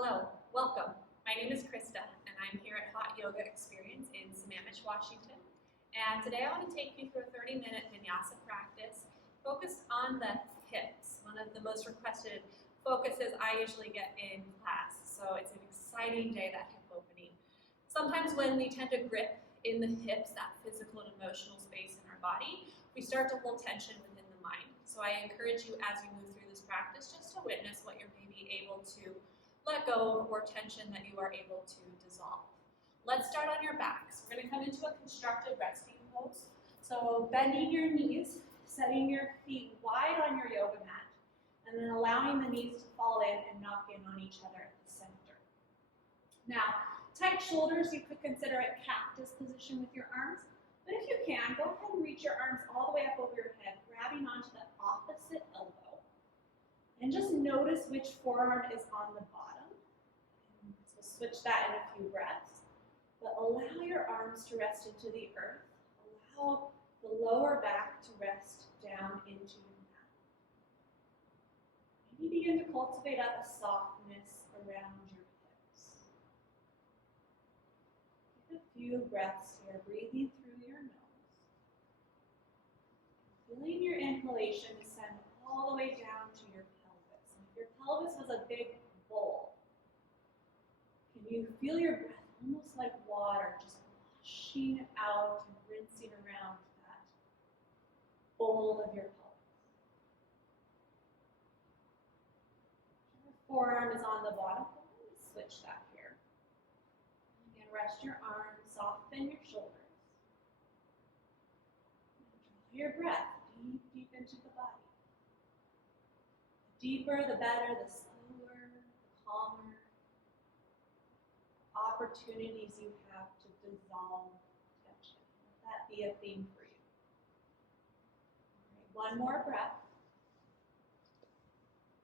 Hello, welcome. My name is Krista, and I'm here at Hot Yoga Experience in Sammamish, Washington. And today I want to take you through a 30-minute vinyasa practice focused on the hips, one of the most requested focuses I usually get in class. So it's an exciting day, that hip opening. Sometimes when we tend to grip in the hips, that physical and emotional space in our body, we start to hold tension within the mind. So I encourage you as you move through this practice just to witness what you're maybe able to let go or tension that you are able to dissolve. Let's start on your back. So we're going to come into a constructed resting pose. So bending your knees, setting your feet wide on your yoga mat, and then allowing the knees to fall in and knock in on each other at the center. Now, tight shoulders, you could consider a cactus position with your arms, but if you can, go ahead and reach your arms all the way up over your head, grabbing onto the opposite elbow. And just notice which forearm is on the bottom. So switch that in a few breaths. But allow your arms to rest into the earth. Allow the lower back to rest down into your mat. Maybe begin to cultivate up a softness around your hips. Take a few breaths here, breathing through your nose. Feeling your inhalation descend all the way down to your pelvis. And if your pelvis was a big bowl, can you feel your breath almost like water just washing out and rinsing around that bowl of your pelvis? Your forearm is on the bottom. Let's switch that here. Again, rest your arms, soften your shoulders. Draw your breath deep, deep into the body. The deeper, the better, the slower, the calmer. Opportunities you have to dissolve tension. Let that be a theme for you. All right, one more breath.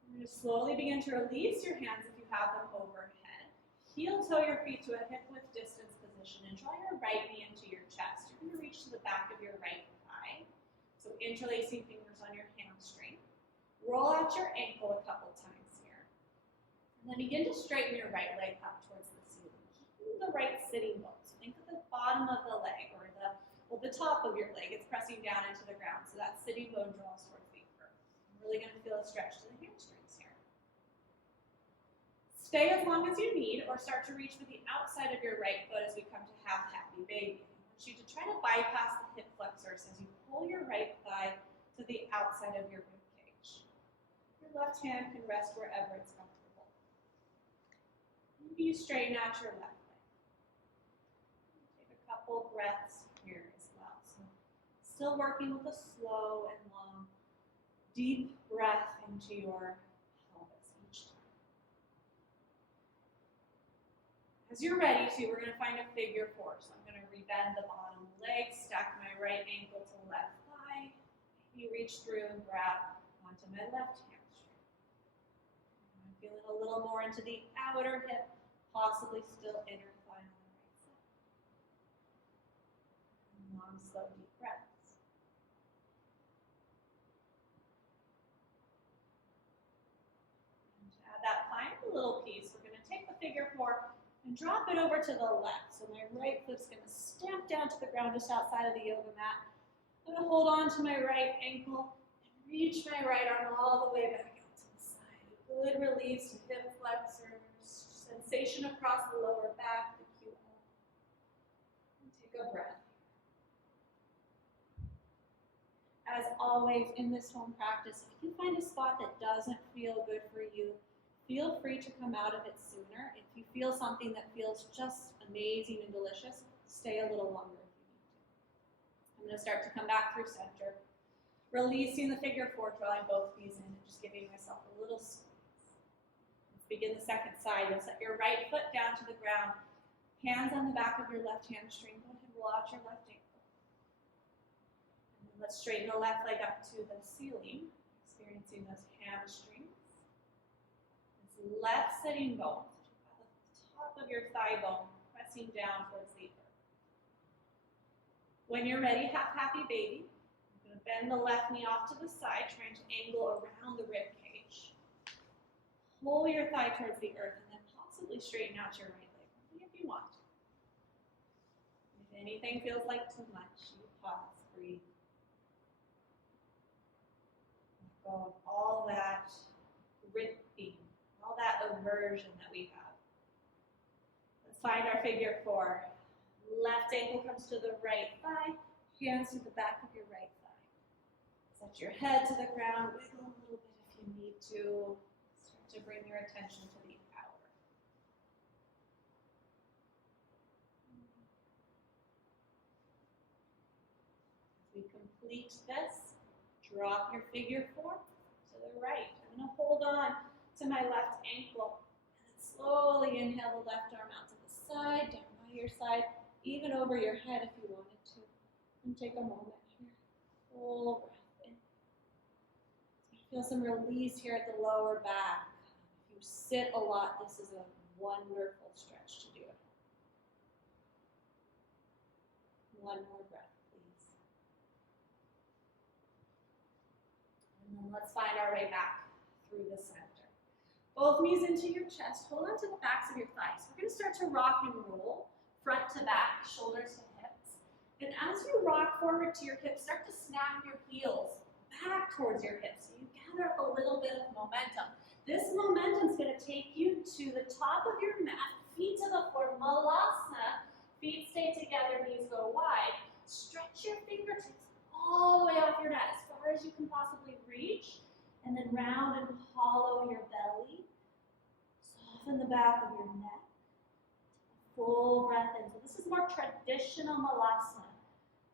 You're going to slowly begin to release your hands if you have them overhead. Heel toe your feet to a hip-width distance position and draw your right knee into your chest. You're going to reach to the back of your right thigh. So interlacing fingers on your hamstring. Roll out your ankle a couple times here. And then begin to straighten your right leg up towards the ceiling. Keeping the right sitting bone. So think of the bottom of the leg or the top of your leg. It's pressing down into the ground. So that sitting bone draws towards the earth. You're really going to feel a stretch to the hamstrings here. Stay as long as you need or start to reach for the outside of your right foot as we come to half happy baby. I want you to try to bypass the hip flexors as you pull your right thigh to the outside of your rib cage. Your left hand can rest wherever it's comfortable. Maybe you straighten out your left leg. Take a couple breaths here as well. So still working with a slow and long, deep breath into your pelvis each time. As you're ready to, we're going to find a figure four. So I'm going to rebend the bottom leg, stack my right ankle to left thigh, maybe reach through and grab onto my left hamstring. I'm feeling a little more into the outer hip, possibly still inner thigh on the right side. Long, slow, deep breaths. And to add that final little piece, we're going to take the figure four and drop it over to the left. So my right foot's going to stamp down to the ground just outside of the yoga mat. I'm going to hold on to my right ankle and reach my right arm all the way back out to the side. Good release to hip flexors, sensation across the lower back, the QL. And take a breath. As always in this home practice, if you find a spot that doesn't feel good for you, feel free to come out of it sooner. If you feel something that feels just amazing and delicious, stay a little longer if you need to. I'm going to start to come back through center, releasing the figure four, drawing both knees in and just giving myself a little squeeze. Let's begin the second side. You'll set your right foot down to the ground, hands on the back of your left hamstring. Go ahead and roll out your left ankle. And then let's straighten the left leg up to the ceiling, experiencing those hamstrings. Left sitting bone, at the top of your thigh bone, pressing down towards the earth. When you're ready, half happy baby. I'm going to bend the left knee off to the side, trying to angle around the rib cage. Pull your thigh towards the earth, and then possibly straighten out your right leg, only if you want. If anything feels like too much, you pause, breathe. Let go of all that gripping, all that aversion that we have. Let's find our figure four. Left ankle comes to the right thigh, hands to the back of your right thigh. Set your head to the ground, wiggle a little bit if you need to. Start to bring your attention to the hour. As we complete this, drop your figure four to the right. I'm going to hold on to my left ankle and then slowly inhale the left arm out to the side, down by your side, even over your head if you wanted to. And take a moment here. Full breath in. Feel some release here at the lower back. If you sit a lot, this is a wonderful stretch to do it. One more breath, please. And then let's find our way back through the center. Both knees into your chest. Hold on to the backs of your thighs. We're going to start to rock and roll, front to back, shoulders to hips. And as you rock forward to your hips, start to snap your heels back towards your hips. So you gather up a little bit of momentum. This momentum is going to take you to the top of your mat, feet to the floor, malasana. Feet stay together, knees go wide. Stretch your fingertips all the way off your mat as far as you can possibly reach. And then round and hollow your belly. Soften the back of your neck. Full breath in. So this is more traditional malasana.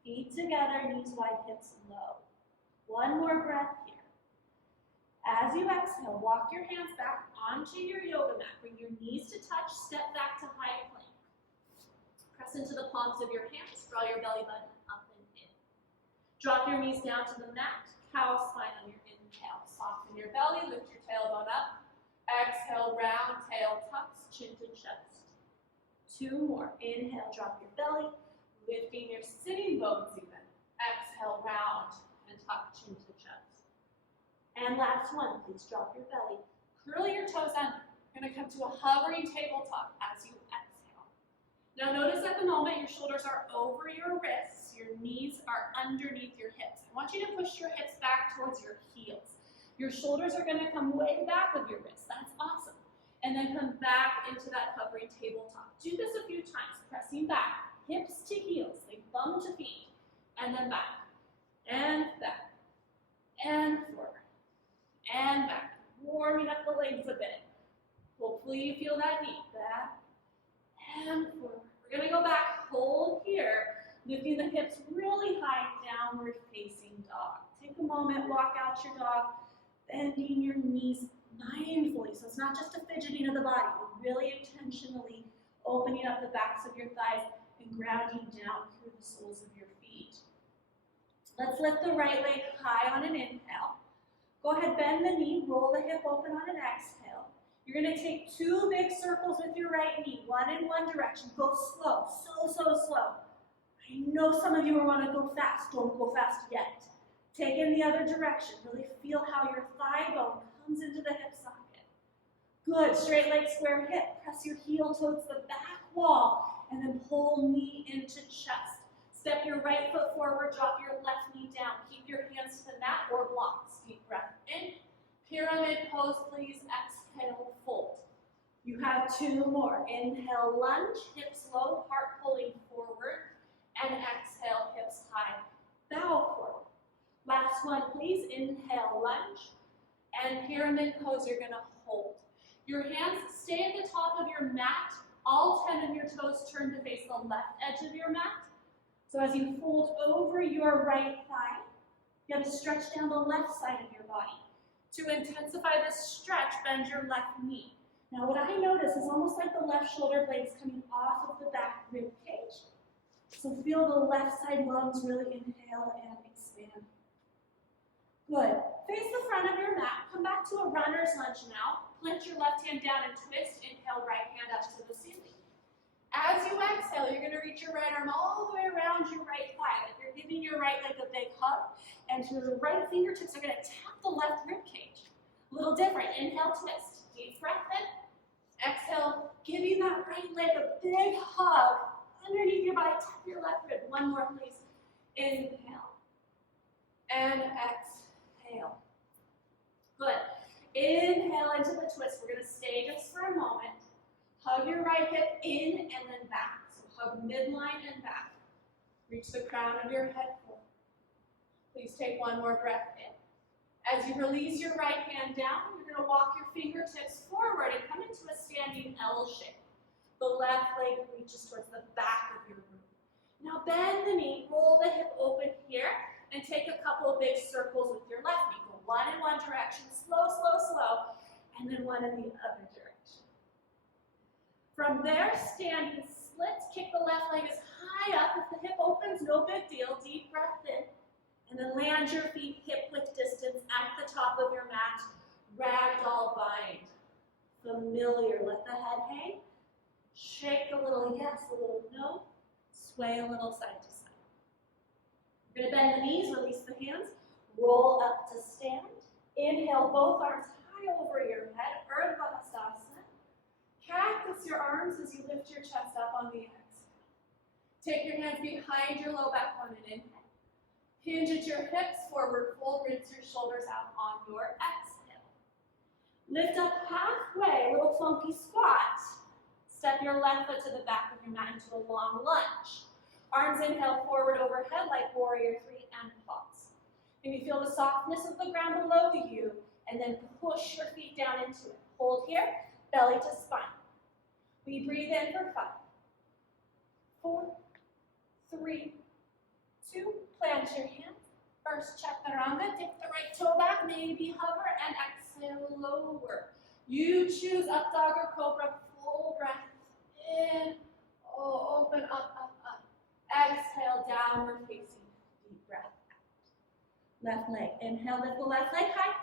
Feet together, knees wide, hips low. One more breath here. As you exhale, walk your hands back onto your yoga mat. Bring your knees to touch, step back to high plank. Press into the palms of your hands, draw your belly button up and in. Drop your knees down to the mat, cow spine on your inhale. Soften your belly, lift your tailbone up. Exhale, round tail tucks, chin to chest. Two more. Inhale, drop your belly, lifting your sitting bones even. Exhale, round and tuck, chin to chest. And last one, please drop your belly. Curl your toes under. You're going to come to a hovering tabletop as you exhale. Now notice at the moment your shoulders are over your wrists, your knees are underneath your hips. I want you to push your hips back towards your heels. Your shoulders are going to come way back of your wrists. That's awesome. And then come back into that hovering tabletop. Do this a few times, pressing back, hips to heels, like bum to feet, and then back, and back, and forward, and back. Warming up the legs a bit. Hopefully you feel that knee. Back, and forward. We're going to go back, hold here, lifting the hips really high, downward facing dog. Take a moment, walk out your dog, bending your knees mindfully. So it's not just a fidgeting of the body, but really intentionally opening up the backs of your thighs and grounding down through the soles of your feet. Let's lift the right leg high on an inhale. Go ahead, bend the knee, roll the hip open on an exhale. You're going to take two big circles with your right knee, one in one direction. Go slow, so slow. I know some of you will want to go fast. Don't go fast yet. Take in the other direction. Really feel how your thigh bone comes into the hip socket. Good. Straight leg, square hip. Press your heel towards the back wall and then pull knee into chest. Step your right foot forward, drop your left knee down. Keep your hands to the mat or blocks. Deep breath in. Pyramid pose, please. Exhale, fold. You have two more. Inhale, lunge, hips low, heart pulling forward. And exhale, hips high, bow forward. Last one, please. Inhale, lunge. And pyramid pose, you're going to hold. Your hands stay at the top of your mat. All 10 of your toes turn to face the left edge of your mat. So as you fold over your right thigh, you have to stretch down the left side of your body. To intensify this stretch, bend your left knee. Now what I notice is almost like the left shoulder blades coming off of the back rib cage. So feel the left side lungs really inhale and expand. Good. Face the front of your mat. Come back to a runner's lunge now. Plant your left hand down and twist. Inhale, right hand up to the ceiling. As you exhale, you're going to reach your right arm all the way around your right thigh. Like you're giving your right leg a big hug. And your right fingertips are going to tap the left rib cage. A little different. Inhale, twist. Deep breath in. Exhale, giving that right leg a big hug underneath your body. Tap your left rib. One more, please. Inhale. And exhale. Good. Inhale into the twist. We're going to stay just for a moment. Hug your right hip in and then back. So hug midline and back. Reach the crown of your head forward. Please take one more breath in. As you release your right hand down, you're going to walk your fingertips forward and come into a standing L shape. The left leg reaches towards the back of your root. Now bend the knee, roll the hip open here, and take a couple of big circles with your left knee. Go one in one direction, slow, slow, slow, and then one in the other direction. From there, standing splits, kick the left leg as high up. If the hip opens, no big deal. Deep breath in. And then land your feet hip-width distance at the top of your mat. Ragdoll bind. Familiar. Let the head hang. Shake a little yes, a little no. Sway a little side to side. You're going to bend the knees, release the hands. Roll up to stand. Inhale, both arms high over your head. Urdhva Hastasana. Cactus your arms as you lift your chest up on the exhale. Take your hands behind your low back on an inhale. Hinge at your hips, forward fold, rinse your shoulders out on your exhale. Lift up halfway, little funky squat. Step your left foot to the back of your mat into a long lunge. Arms inhale forward overhead like warrior three and pause. Maybe feel the softness of the ground below you and then push your feet down into it. Hold here, belly to spine. We breathe in for 5, 4, 3, 2, plant your hands. First chaturanga, dip the right toe back, maybe hover, and exhale, lower. You choose up dog or cobra, full breath in, open up, up, up. Exhale, downward facing, deep breath out. Left leg, inhale, lift the left leg high.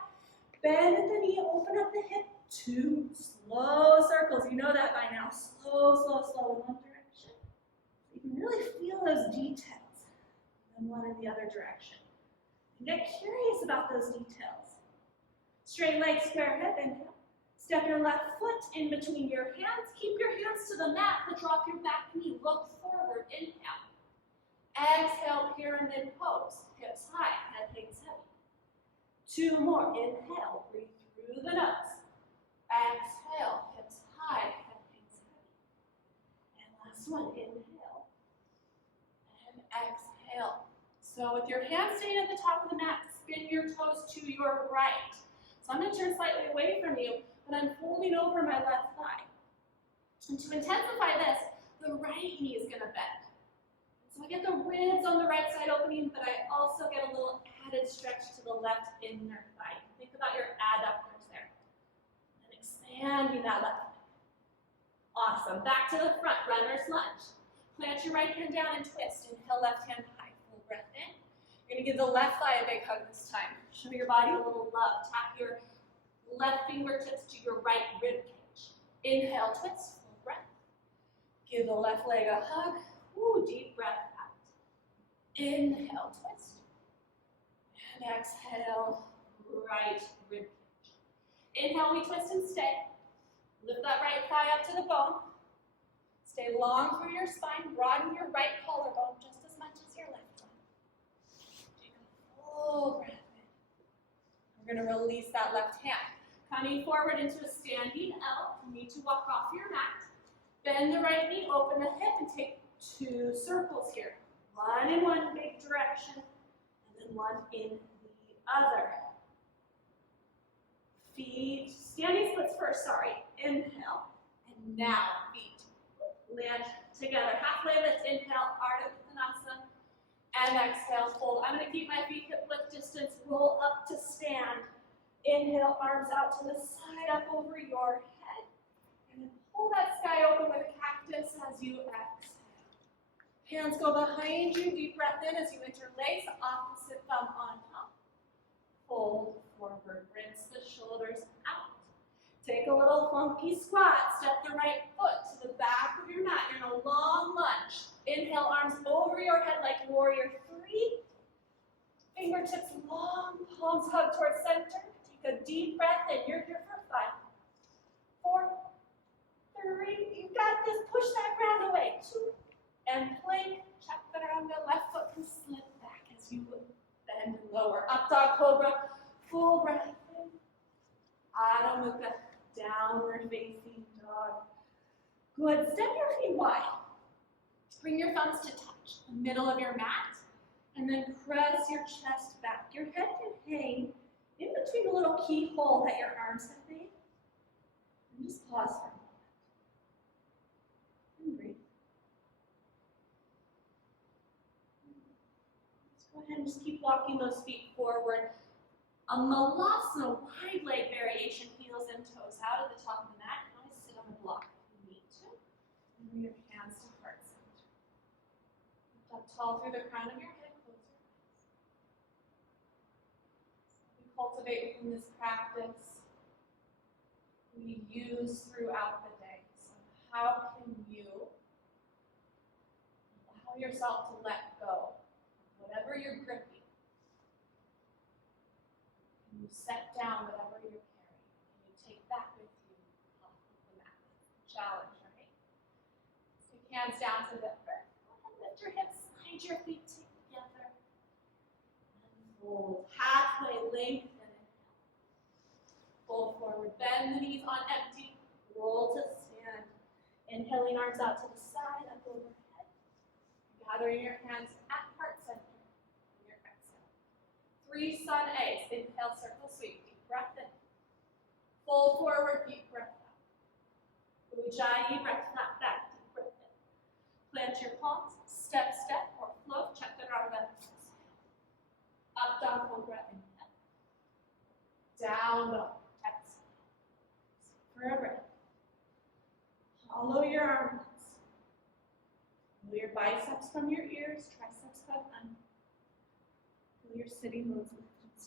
Bend at the knee, open up the hip. 2 slow circles, you know that by now. Slow, slow, slow in one direction. You can really feel those details. And one in the other direction. And get curious about those details. Straight leg, square hip, inhale. Step your left foot in between your hands. Keep your hands to the mat, but drop your back knee. Look forward, inhale. Exhale, pyramid pose. Hips high, head hangs heavy. 2 more, inhale, breathe through the nose. Exhale, hips high, head hangs heavy. And last one, inhale. And exhale. So with your hands staying at the top of the mat, spin your toes to your right. So I'm going to turn slightly away from you, but I'm folding over my left thigh. And to intensify this, the right knee is going to bend. So I get the ribs on the right side opening, but I also get a little added stretch to the left inner thigh. Think about your adductors there. And expanding that left leg. Awesome. Back to the front, runner's lunge. Plant your right hand down and twist. Inhale, left hand high. Full breath in. You're going to give the left thigh a big hug this time. Show your body a little love. Tap your left fingertips to your right rib cage. Inhale, twist. Full breath. Give the left leg a hug. Ooh, deep breath out. Inhale, twist. And exhale, right rib cage. Inhale, we twist and stay. Lift that right thigh up to the bone. Stay long through your spine. Broaden your right collarbone just as much as your left one. Take a full breath in. We're going to release that left hand. Coming forward into a standing L. You need to walk off your mat. Bend the right knee, open the hip, and take 2 circles here. One in one big direction, and then one in the other. Feet, standing splits first, sorry. Inhale, and now feet land together. Halfway lift, inhale, Ardha Uttanasana, and exhale, fold. I'm going to keep my feet hip width distance, roll up to stand. Inhale, arms out to the side, up over your head. And then pull that sky open with a cactus as you exhale. Hands go behind you, deep breath in as you interlace, opposite thumb on top. Fold forward, rinse the shoulders out. Take a little funky squat, step the right foot to the back of your mat. You're in a long lunge. Inhale, arms over your head like warrior 3. Fingertips long, palms hug towards center. Take a deep breath in. You're here for 5, 4, 3, you got this. Push that ground away. 2, and plank. Chaturanga, left foot can slip back as you bend and lower. Up dog cobra, full breath in. Adho Mukha, downward facing dog. Good. Step your feet wide. Bring your thumbs to touch the middle of your mat, and then press your chest back. Your head can hang in between the little keyhole that your arms have made. And just pause for a moment. And breathe. Just go ahead and just keep walking those feet forward. A malasana, wide leg variation, heels and toes out at the top of the mat. You can always sit on the block if you need to. And bring your hands to heart center. Lift up tall through the crown of your head. Close your eyes. We cultivate within this practice. We use throughout the day. So how can you allow yourself to let go of whatever you're gripping? You set down whatever you're carrying, and you take that with you off of the mat. Challenge, right? Stick hands down to the earth. Go ahead, lift your hips, slide your feet together. And fold. Halfway lengthen. Fold forward. Bend the knees on empty. Roll to stand. Inhaling arms out to the side, up overhead. Gathering your hands at heart center. 3 sun A's. Inhale, circle sweep. Deep breath in. Fold forward, deep breath out. Ujjayi, breath flat back, deep breath in. Plant your palms, step, step, or float. Chaturanga. Up dog cobra, inhale. Down dog, exhale. For a breath. Hollow your arms. Pull your biceps from your ears, triceps hug under. Your sitting bones with it.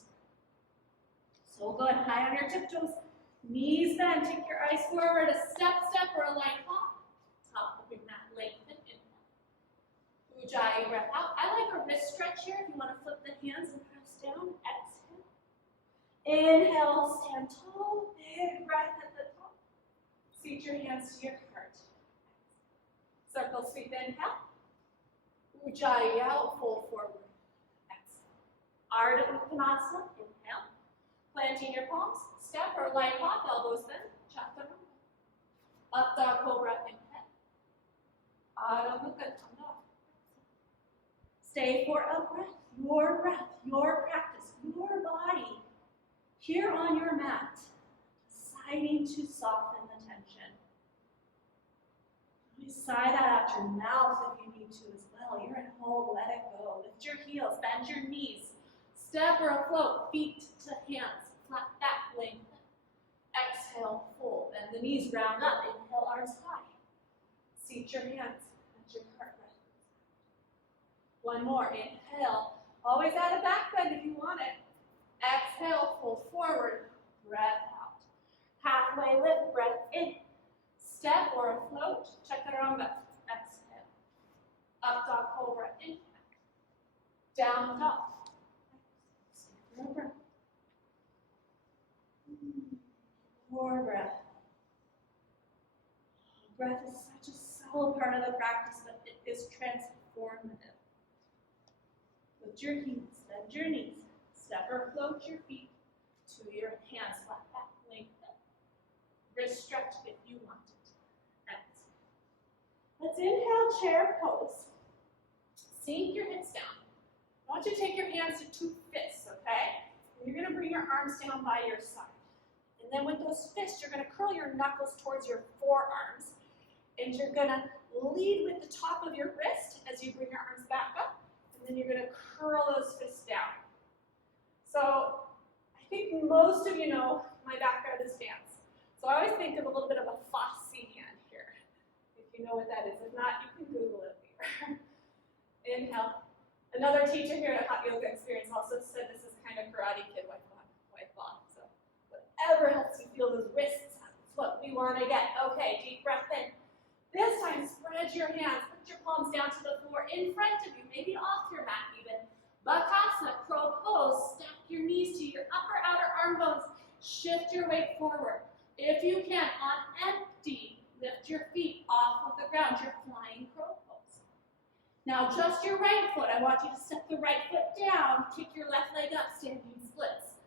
So good. High on your tiptoes. Knees bend. Take your eyes forward. A step, step, or a light hop. Top of your mat. Lengthen. Inhale. Ujjayi, breath out. I like a wrist stretch here. If you want to flip the hands and press down. Exhale. Inhale. Stand tall. Big breath at the top. Seat your hands to your heart. Circle sweep. Inhale. Ujjayi out. Fold forward. Ardha Uttanasana, inhale. Planting your palms, step or light hop, elbows bend, chaturanga. Up dog cobra, inhale. Adho Mukha, come up. Stay for a breath, your practice, your body. Here on your mat, deciding to soften the tension. You sigh that out your mouth if you need to as well. You're at home, let it go. Lift your heels, bend your knees. Step or a float, feet to hands, flat back, lengthen. Exhale, fold. Bend the knees, round up. Inhale, arms high. Seat your hands, let your heart rest. One more, inhale. Always add a back bend if you want it. Exhale, fold forward, breath out. Halfway lift, breath in. Step or a float, chaturanga. Exhale. Up dog cobra, inhale. Down dog. More breath. More breath. Breath is such a subtle part of the practice, but it is transformative. Lift your heels, bend your knees, step or float your feet to your hands, flat back, lengthen. Wrist stretch if you want it. Exhale. Let's inhale, chair pose. Sink your hips down. I want you to take your hands to 2 fists, okay? And you're going to bring your arms down by your side. And then with those fists, you're going to curl your knuckles towards your forearms. And you're going to lead with the top of your wrist as you bring your arms back up. And then you're going to curl those fists down. So I think most of you know my background is dance. So I always think of a little bit of a flossy hand here, if you know what that is. If not, you can Google it later. Inhale. Another teacher here at Hot Yoga Experience also said this is kind of Karate Kid white ball. So whatever helps you feel those wrists, that's what we want to get. Okay, deep breath in. This time, spread your hands. Put your palms down to the floor in front of you, maybe off your mat even. Bakasana, crow pose. Stack your knees to your upper outer arm bones. Shift your weight forward. If you can, on empty, Lift your feet off of the ground, your flying crow pose. Now just your right foot, I want you to step the right foot down, kick your left leg up, standing splits.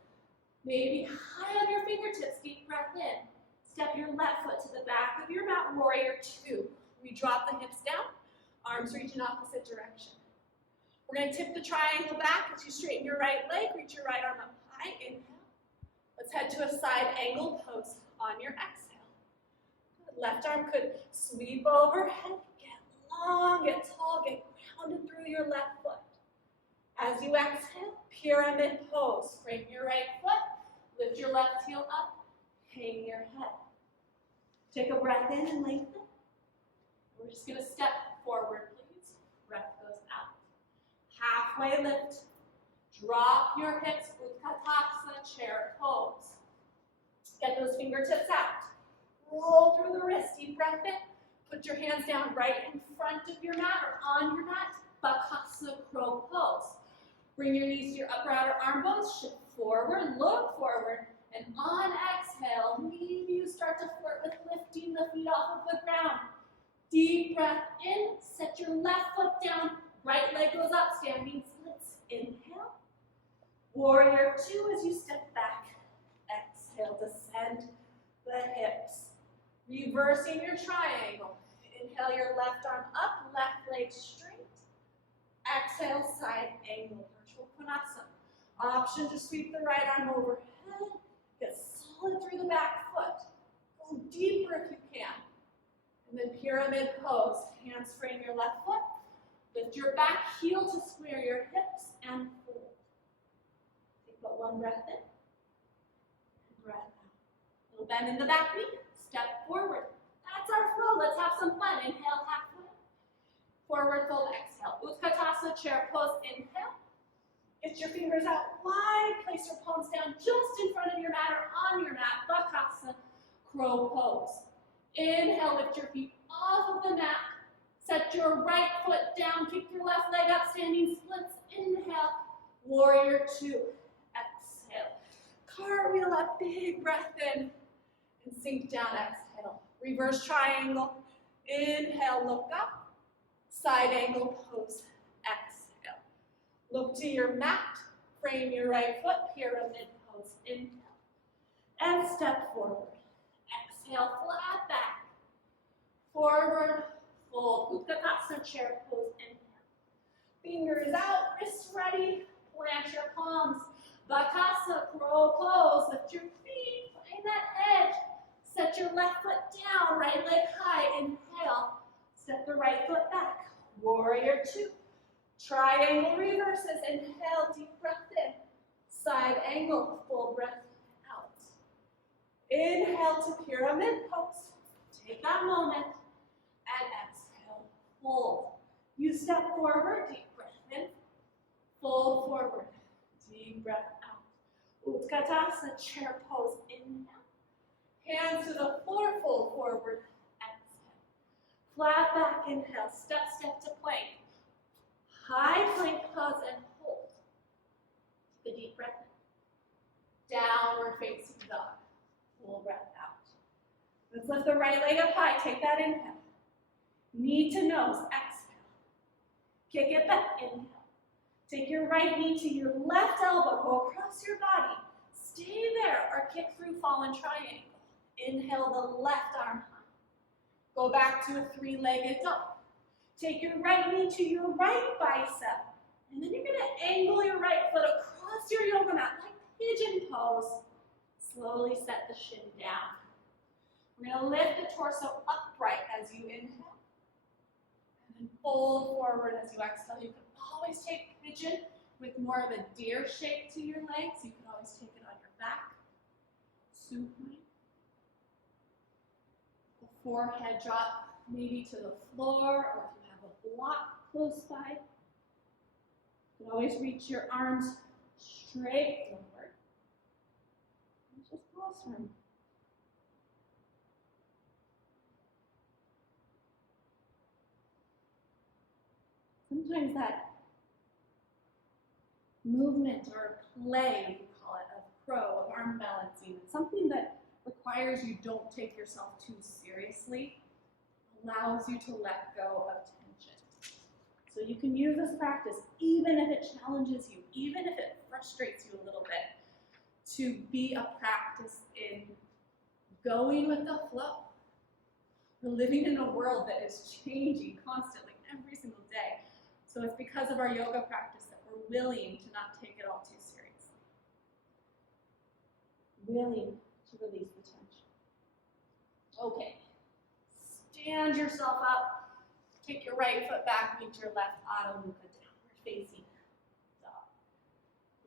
Maybe high on your fingertips, deep breath in. Step your left foot to the back of your mat, warrior two. We drop the hips down, arms reach in opposite direction. We're going to tip the triangle back as you straighten your right leg, reach your right arm up high, inhale. Let's head to a side angle pose on your exhale. Left arm could sweep overhead, get long, get tall, get grounded through your left foot. As you exhale, pyramid pose. Frame your right foot, lift your left heel up, hang your head. Take a breath in and lengthen. We're just going to step forward, please. Breath goes out. Halfway lift. Drop your hips, Utkatasana, chair pose. Get those fingertips out. Roll through the wrist, deep breath in. Put your hands down right in front of your mat or on your mat, Bakasana, crow pose. Bring your knees to your upper outer arm bones, shift forward, look forward, and on exhale, maybe you start to flirt with lifting the feet off of the ground. Deep breath in, set your left foot down, right leg goes up, standing splits. Inhale. Warrior two as you step back. Exhale, descend the hips. Reversing your triangle. Inhale your left arm up, left leg straight. Exhale, side angle, virtual konasana. Option to sweep the right arm overhead. Get solid through the back foot. Go deeper if you can. And then pyramid pose. Hands frame your left foot. Lift your back heel to square your hips and fold. Take about one breath in. And breath out. Little bend in the back knee. Step forward. That's our flow. Let's have some fun. Inhale, halfway. Forward fold, exhale. Utkatasana, chair pose, inhale. Get your fingers out wide. Place your palms down just in front of your mat or on your mat. Bakasana, crow pose. Inhale, lift your feet off of the mat. Set your right foot down. Kick your left leg up, standing splits. Inhale, warrior two. Exhale. Cartwheel up, big breath in. And sink down, exhale. Reverse triangle. Inhale, look up. Side angle pose, exhale. Look to your mat, frame your right foot, pyramid pose, inhale. And step forward. Exhale, flat back. Forward, fold, Utkatasana, chair pose, inhale. Fingers out, wrists ready, plant your palms. Bakasana, crow pose, lift your feet, find that edge. Set your left foot down, right leg high, inhale. Step the right foot back. Warrior two. Triangle reverses. Inhale, deep breath in. Side angle, full breath out. Inhale to pyramid pose. Take that moment and exhale. Fold. You step forward, deep breath in. Fold forward. Deep breath out. Utkatasana, chair pose. Inhale. Hands to the floor, fold forward. Flat back, inhale, step to plank. High plank pose and hold. Take a deep breath in. Downward facing dog. Full breath out. Let's lift the right leg up high, take that inhale. Knee to nose, exhale. Kick it back, inhale. Take your right knee to your left elbow, go across your body. Stay there or kick through fallen triangle. Inhale the left arm high. Go back to a three-legged dog. Take your right knee to your right bicep. And then you're going to angle your right foot across your yoga mat like pigeon pose. Slowly set the shin down. We're going to lift the torso upright as you inhale. And then fold forward as you exhale. You can always take pigeon with more of a deer shape to your legs. You can always take it on your back. Supine. Forehead drop maybe to the floor, or if you have a block close by, you can always reach your arms straight forward. And just pause for a moment. Sometimes that movement or play, we call it, of crow, of arm balancing, it's something that requires you don't take yourself too seriously. allows you to let go of tension. So you can use this practice even if it challenges you, even if it frustrates you a little bit, to be a practice in going with the flow. We're living in a world that is changing constantly every single day. So it's because of our yoga practice that we're willing to not take it all too seriously. Willing to release the tension. Okay. Stand yourself up. Kick your right foot back, meet your left Adho Mukha, downward facing dog.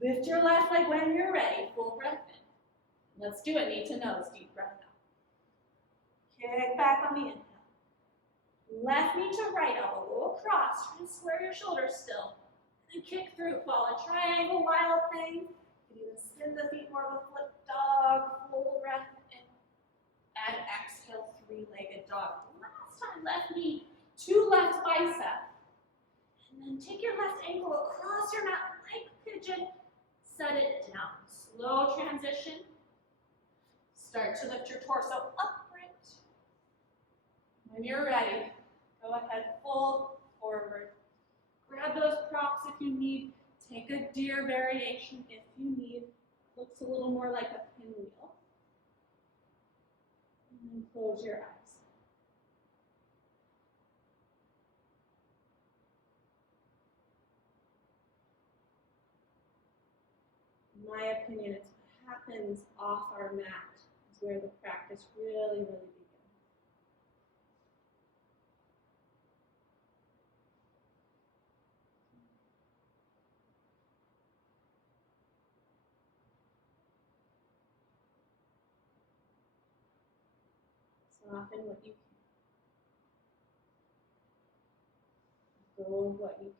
Lift your left leg when you're ready, full breath in. Let's do it, knee to nose, deep breath out. Kick back on the inhale. Left knee to right elbow, go across, try to square your shoulders still. And then kick through, follow a triangle wild thing. You can even spin the feet more of a foot dog, full breath in. And exhale, three-legged dog. Last time, left knee to left bicep. And then take your left ankle across your mat like pigeon. Set it down. Slow transition. Start to lift your torso upright. When you're ready, go ahead, fold forward. Grab those props if you need. Take a deer variation if you need. Looks a little more like a pinwheel. And then close your eyes. In my opinion, it's what happens off our mat is where the practice really, really begins. Soften what you can. Go with what you can.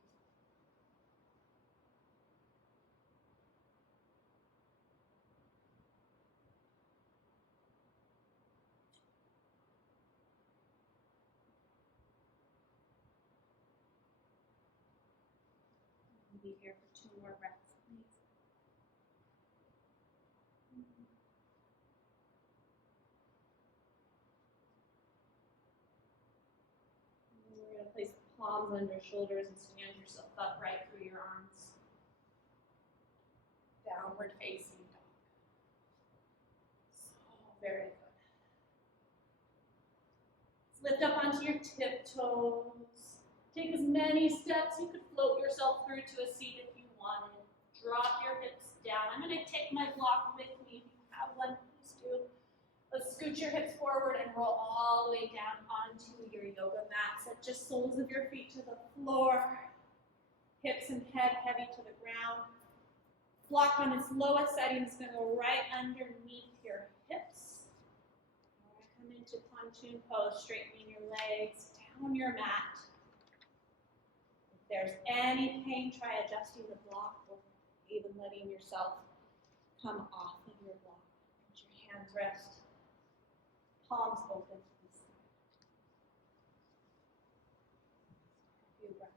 Be here for 2 more breaths, please. And we're going to place the palms under shoulders and stand yourself up right through your arms. Downward facing dog. So very good. Let's lift up onto your tiptoes. Take as many steps. You could float yourself through to a seat if you wanted. Drop your hips down. I'm going to take my block with me. If you have one, please do. Let's scoot your hips forward and roll all the way down onto your yoga mat. Set just soles of your feet to the floor. Hips and head heavy to the ground. Block on its lowest setting is going to go right underneath your hips. We're going to come into pontoon pose, straightening your legs, down your mat. If there's any pain, try adjusting the block or even letting yourself come off of your block. Let your hands rest, palms open to the side. A few breaths.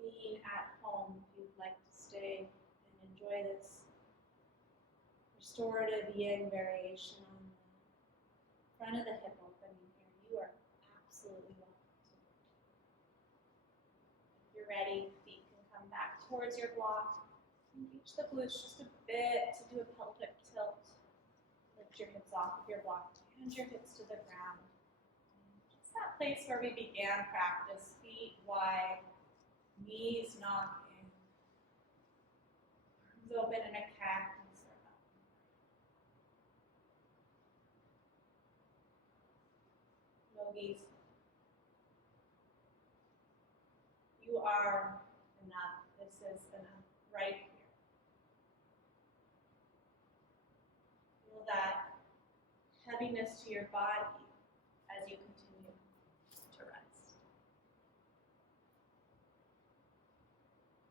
Being at home, if you'd like to stay and enjoy this restorative yin variation on the front of the hip opening here, you are absolutely welcome to. If you're ready, feet can come back towards your block. Engage the glutes just a bit to do a pelvic tilt. Lift your hips off of your block, hand your hips to the ground. Just that place where we began practice, feet wide. Knees knocking, arms open in a cactus or up. Yogis, you are enough. This is enough right here. heaviness to your body as you continue to rest.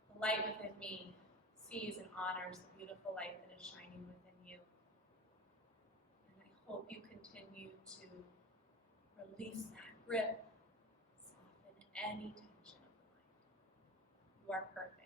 The light within me sees and honors the beautiful light that is shining within you. And I hope you continue to release that grip, soften any tension of the mind. You are perfect.